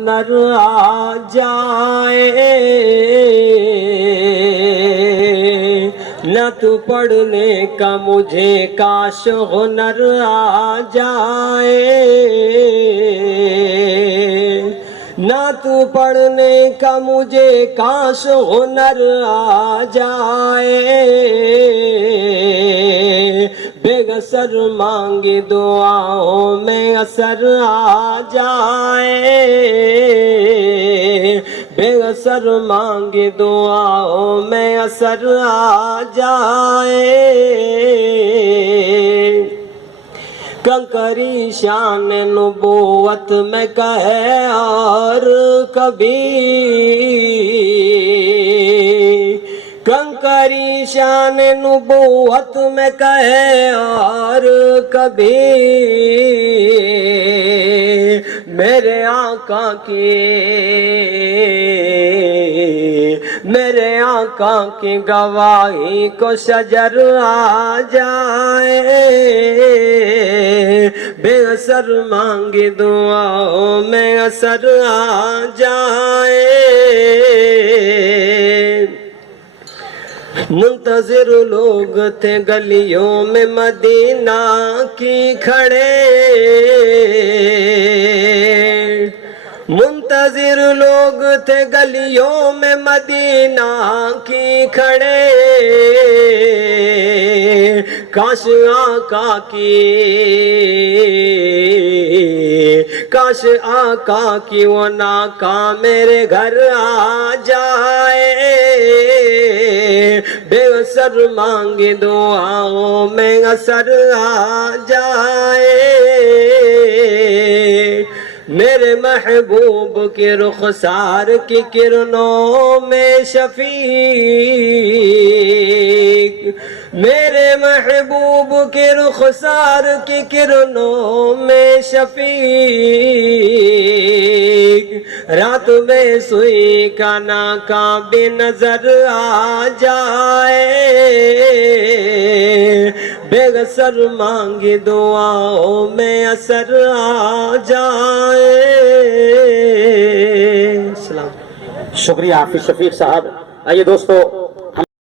ہنر آ جائے، نعت پڑھنے کا مجھے کاش ہنر آ جائے، نعت پڑھنے کا مجھے کاش ہنر آ جائے، بے اثر مانگی دعاؤں میں اثر آ جائے، بے اثر مانگی دعاؤں میں اثر آ جائے، کنکری شان نبوت میں کہے اور کبھی، کنکری شان نبوت میں کہے اور کبھی، میرے آقا کی گواہی کو شجر آ جائے، بے اثر مانگی دعاؤں میں اثر آ جائے، منتظر لوگ تھے گلیوں میں مدینہ کی کھڑے، منتظر لوگ تھے گلیوں میں مدینہ کی کھڑے، کاش آقا کی وہ ناکا میرے گھر آ جائے، بے اثر مانگی دعاؤں میں اثر آ جائے، میرے محبوب کے رخسار کی کرنوں میں شفیق، میرے محبوب کے رخسار کی کرنوں میں شفیق، رات میں سوئی کا ناکام بھی نظر آ جائے، بے اثر مانگی دعاؤں میں اثر آ جائے۔ شکریہ حافظ شفیق صاحب۔ آئیے دوستو